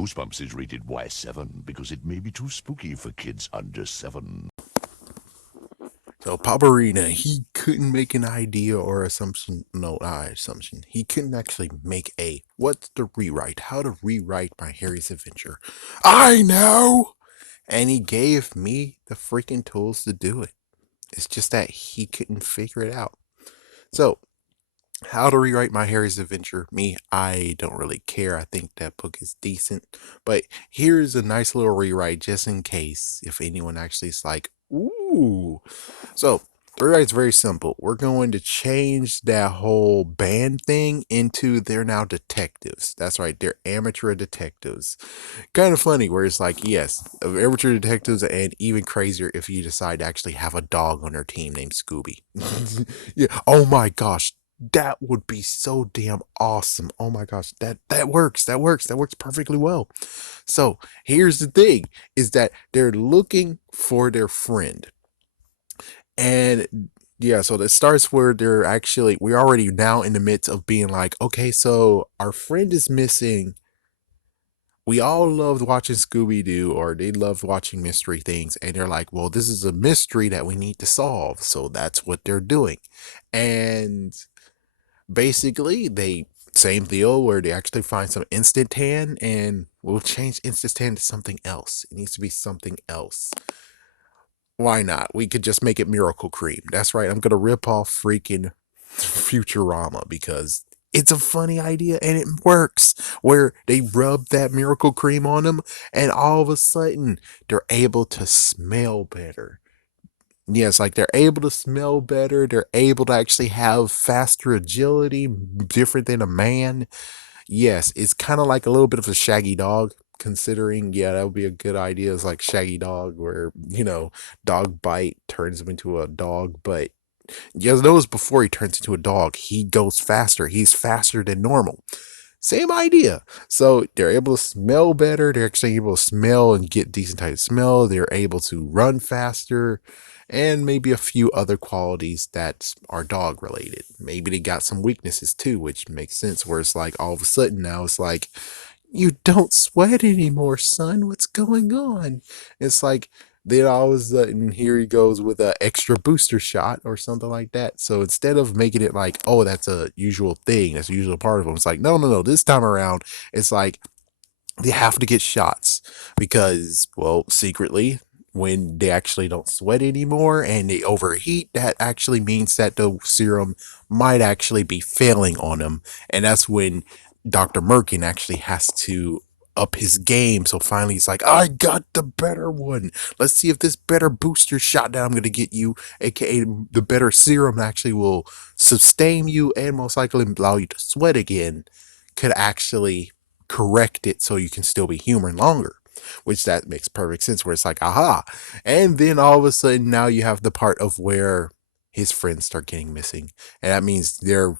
Goosebumps is rated Y7 because it may be too spooky for kids under 7. So Paparina, he couldn't make an idea or assumption. No, not assumption. He couldn't actually make a what's the rewrite? How to rewrite my Harry's Adventure? I know, and he gave me the freaking tools to do it. It's just that he couldn't figure it out. So, how to rewrite my Harry's Adventure? Me, I don't really care. I think that book is decent, but here's a nice little rewrite just in case if anyone actually is like, ooh. So, the rewrite's very simple. We're going to change that whole band thing into they're now detectives. That's right, they're amateur detectives. Kind of funny where it's like, yes, amateur detectives, and even crazier if you decide to actually have a dog on their team named Scooby. Yeah. Oh my gosh. That would be so damn awesome. Oh my gosh, that works. That works. That works perfectly well. So here's the thing is that they're looking for their friend. And yeah, so that starts where we're already now in the midst of being like, okay, so our friend is missing. We all loved watching Scooby Doo, or they loved watching mystery things, and they're like, well, this is a mystery that we need to solve. So that's what they're doing. And basically, they same deal where they actually find some instant tan, and we'll change instant tan to something else. It needs to be something else. Why not? We could just make it Miracle Cream. That's right. I'm gonna rip off freaking Futurama because it's a funny idea and it works. Where they rub that Miracle Cream on them, and all of a sudden they're able to smell better. Yes, like they're able to smell better. They're able to actually have faster agility, different than a man. Yes, it's kind of like a little bit of a shaggy dog, considering, yeah, that would be a good idea. It's like shaggy dog, where, dog bite turns him into a dog. But you guys notice before he turns into a dog, he goes faster. He's faster than normal. Same idea. So they're able to smell better. They're actually able to smell and get decent type of smell. They're able to run faster, and maybe a few other qualities that are dog related. Maybe they got some weaknesses too, which makes sense. Where it's like all of a sudden now it's like, you don't sweat anymore, son. What's going on? It's like then all of a sudden here he goes with an extra booster shot or something like that. So instead of making it like, oh, that's a usual thing, that's a usual part of them, it's like, no, no, no. This time around, it's like they have to get shots because, well, secretly, when they actually don't sweat anymore and they overheat, that actually means that the serum might actually be failing on them. And that's when Dr. Merkin actually has to up his game. So finally, he's like, I got the better one. Let's see if this better booster shot that I'm going to get you, aka the better serum, actually will sustain you and most likely allow you to sweat again, could actually correct it so you can still be human longer, which that makes perfect sense where it's like, aha. And then all of a sudden now you have the part of where his friends start getting missing, and that means their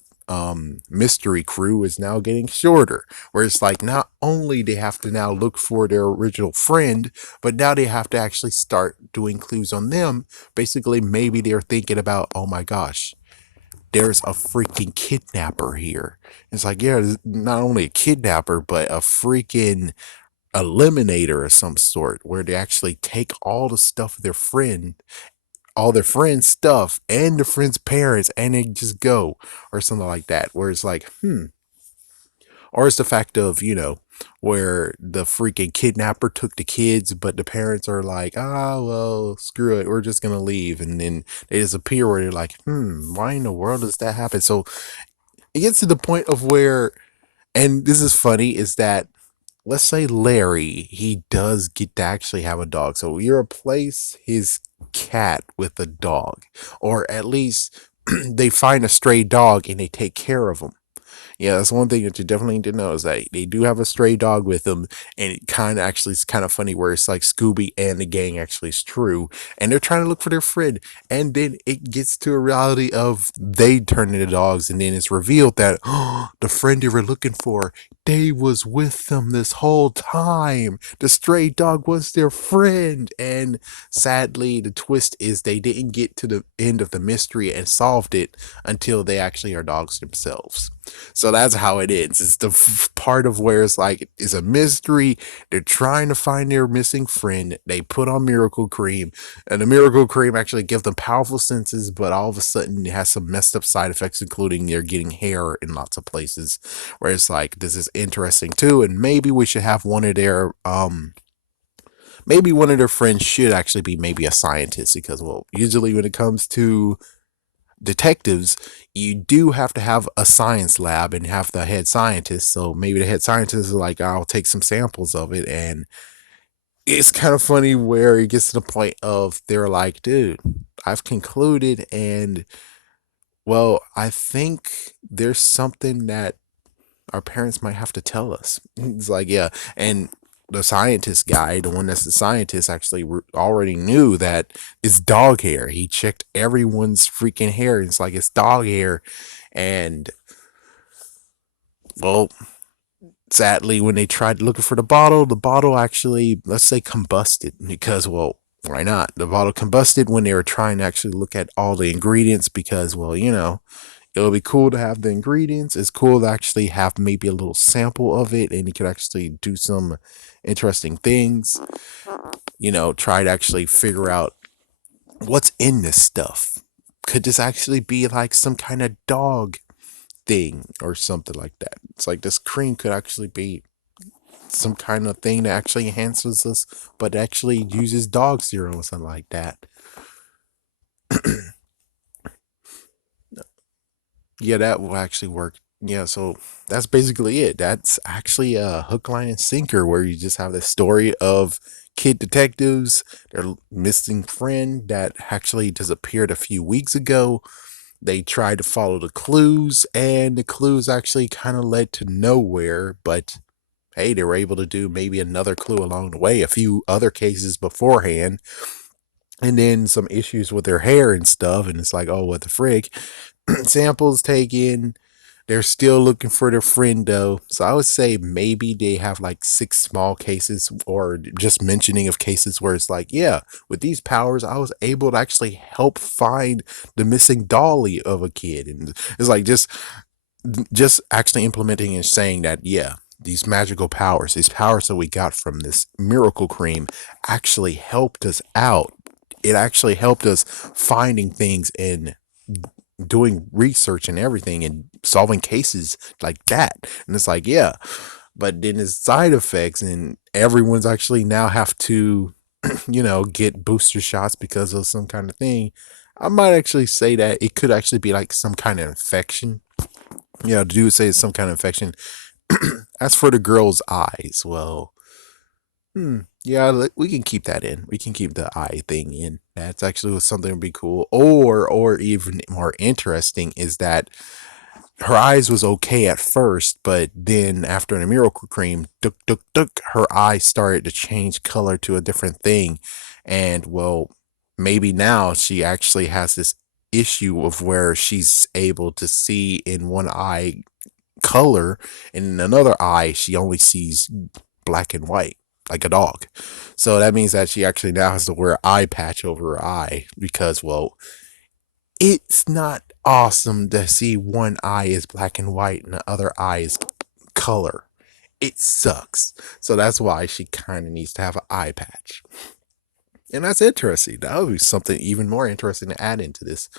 mystery crew is now getting shorter, where it's like not only they have to now look for their original friend, but now they have to actually start doing clues on them. Basically, maybe they're thinking about, oh my gosh, there's a freaking kidnapper here. It's like, yeah, not only a kidnapper, but a freaking eliminator of some sort, where they actually take all the stuff of their friend, all their friends' stuff, and the friend's parents, and they just go, or something like that. Where it's like, or it's the fact of, where the freaking kidnapper took the kids, but the parents are like, ah, well, screw it, we're just gonna leave. And then they disappear, where they're like, why in the world does that happen? So it gets to the point of where, and this is funny, is that let's say Larry, he does get to actually have a dog. So you replace his cat with a dog, or at least they find a stray dog and they take care of him. Yeah, that's one thing that you definitely need to know is that they do have a stray dog with them, and it kind of actually is kind of funny where it's like Scooby and the gang actually is true, and they're trying to look for their friend, and then it gets to a reality of they turn into dogs, and then it's revealed that the friend they were looking for, they was with them this whole time. The stray dog was their friend, and sadly, the twist is they didn't get to the end of the mystery and solved it until they actually are dogs themselves. So that's how it ends. It's the part of where it's like it's a mystery. They're trying to find their missing friend. They put on miracle cream, and the miracle cream actually gives them powerful senses, but all of a sudden it has some messed up side effects, including they're getting hair in lots of places. Where it's like this is interesting too, and maybe we should have one of their maybe one of their friends should actually be maybe a scientist because well usually when it comes to detectives, you do have to have a science lab and have the head scientist. So maybe the head scientist is like, I'll take some samples of it. And it's kind of funny where it gets to the point of they're like, dude, I've concluded. And well, I think there's something that our parents might have to tell us. It's like, yeah. And the scientist guy, the one that's the scientist, actually already knew that it's dog hair. He checked everyone's freaking hair. And it's like, it's dog hair. And, well, sadly, when they tried looking for the bottle actually, let's say, combusted because, well, why not? The bottle combusted when they were trying to actually look at all the ingredients because, well, it would be cool to have the ingredients. It's cool to actually have maybe a little sample of it and you could actually do some interesting things. Try to actually figure out what's in this stuff. Could this actually be like some kind of dog thing or something like that? It's like this cream could actually be some kind of thing that actually enhances us, but actually uses dog serum or something like that. Yeah, that will actually work. Yeah, so that's basically it. That's actually a hook, line, and sinker where you just have the story of kid detectives, their missing friend that actually disappeared a few weeks ago. They tried to follow the clues, and the clues actually kind of led to nowhere, but hey, they were able to do maybe another clue along the way, a few other cases beforehand, and then some issues with their hair and stuff. And it's like, oh, what the frick? Samples taken. They're still looking for their friend though. So I would say maybe they have like six small cases or just mentioning of cases where it's like, yeah, with these powers, I was able to actually help find the missing dolly of a kid. And it's like just actually implementing and saying that, yeah, these magical powers, these powers that we got from this miracle cream actually helped us out. It actually helped us finding things and doing research and everything and solving cases like that. And it's like, yeah, but then there's side effects and everyone's actually now have to, get booster shots because of some kind of thing. I might actually say that it could actually be like some kind of infection. The dude say it's some kind of infection. As for the girl's eyes, well, yeah, we can keep that in. We can keep the eye thing in. That's actually something would be cool. Or even more interesting is that her eyes was okay at first, but then after the miracle cream, duk duk duk, her eyes started to change color to a different thing. And well, maybe now she actually has this issue of where she's able to see in one eye color, and in another eye, she only sees black and white, like a dog. So that means that she actually now has to wear an eye patch over her eye because, well, it's not awesome to see one eye is black and white and the other eye is color. It sucks. So that's why she kind of needs to have an eye patch. And that's interesting. That would be something even more interesting to add into this.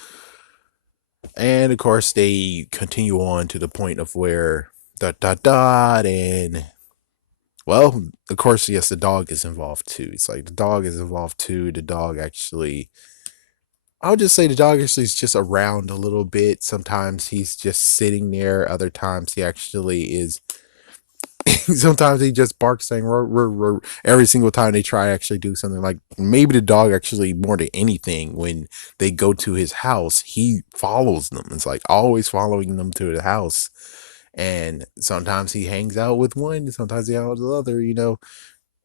And of course, they continue on to the point of where dot dot dot and well, of course, yes, the dog is involved too. It's like the dog is involved too. The dog actually, I would just say the dog actually is just around a little bit. Sometimes he's just sitting there. Other times he actually is. Sometimes he just barks saying "Roar, roar, roar," every single time they try to actually do something. Like maybe the dog actually more than anything when they go to his house, he follows them. It's like always following them to the house. And sometimes he hangs out with one, sometimes he hangs out with the other.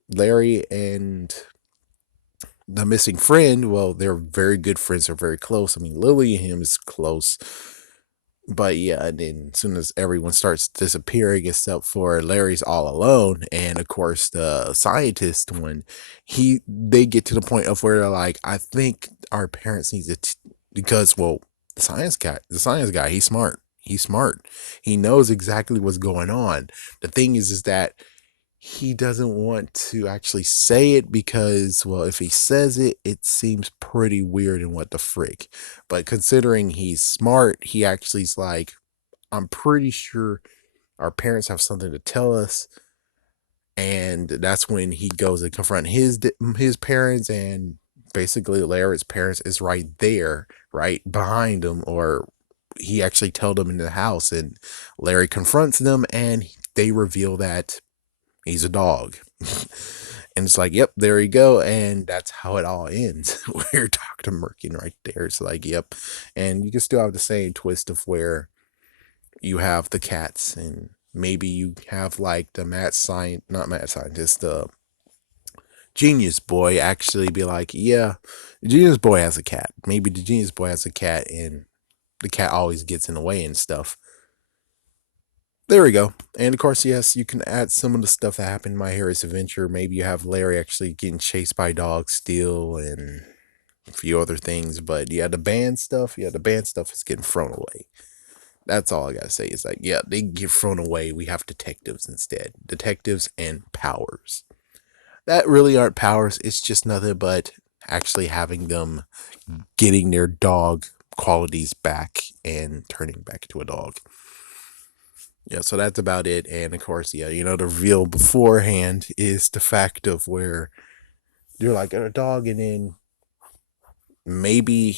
Larry and the missing friend, well, they're very good friends, they're very close. I mean, Lily and him is close. But yeah, and then as soon as everyone starts disappearing except for Larry's all alone, and of course the scientist one, they get to the point of where they're like, I think our parents need to because well, the science guy, he's smart. He's smart. He knows exactly what's going on. The thing is that he doesn't want to actually say it because, well, if he says it, it seems pretty weird and what the frick. But considering he's smart, he actually's like, I'm pretty sure our parents have something to tell us. And that's when he goes to confront his parents, and basically Larry's parents is right there, right behind him, or he actually told them in the house, and Larry confronts them, and they reveal that he's a dog. And it's like, yep, there you go. And that's how it all ends. Where Dr. Merkin right there. It's like, yep. And you can still have the same twist of where you have the cats, and maybe you have like the not mad scientist, the genius boy actually be like, yeah, the genius boy has a cat. Maybe the genius boy has a cat, and the cat always gets in the way and stuff. There we go. And of course, yes, you can add some of the stuff that happened in My Harry's Adventure. Maybe you have Larry actually getting chased by dogs still, and a few other things. But yeah, the band stuff is getting thrown away. That's all I gotta say. Is like, yeah, they get thrown away. We have detectives instead. Detectives and powers. That really aren't powers. It's just nothing but actually having them getting their dog qualities back and turning back to a dog. Yeah, so that's about it. And of course, yeah, the reveal beforehand is the fact of where you're like a dog, and then maybe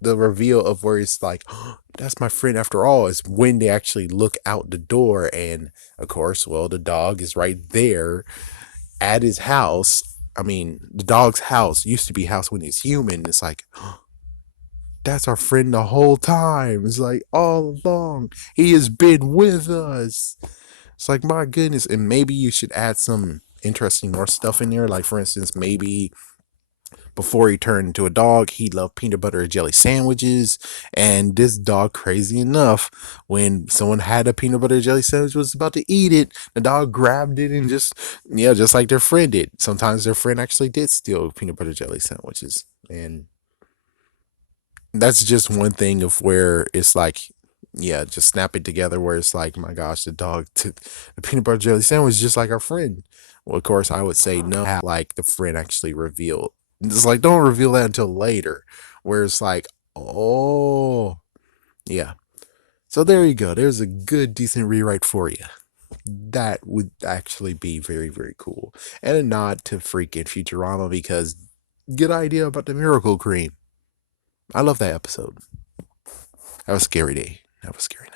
the reveal of where it's like, oh, that's my friend after all, is when they actually look out the door, and of course, well, the dog is right there at his house. I mean, the dog's house used to be house when he's human. It's like, oh, that's our friend the whole time. It's like all along he has been with us. It's like, my goodness. And maybe you should add some interesting more stuff in there. Like, for instance, maybe before he turned into a dog, he loved peanut butter and jelly sandwiches. And this dog, crazy enough, when someone had a peanut butter and jelly sandwich, was about to eat it, the dog grabbed it and just like their friend did. Sometimes their friend actually did steal peanut butter jelly sandwiches. And that's just one thing of where it's like, yeah, just snap it together where it's like, my gosh, the dog took the peanut butter jelly sandwich just like our friend. Well, of course, I would say no, like the friend actually revealed. It's like, don't reveal that until later, where it's like, oh, yeah. So there you go. There's a good, decent rewrite for you. That would actually be very, very cool. And a nod to freaking Futurama, because good idea about the miracle cream. I love that episode. That was a scary day. That was scary.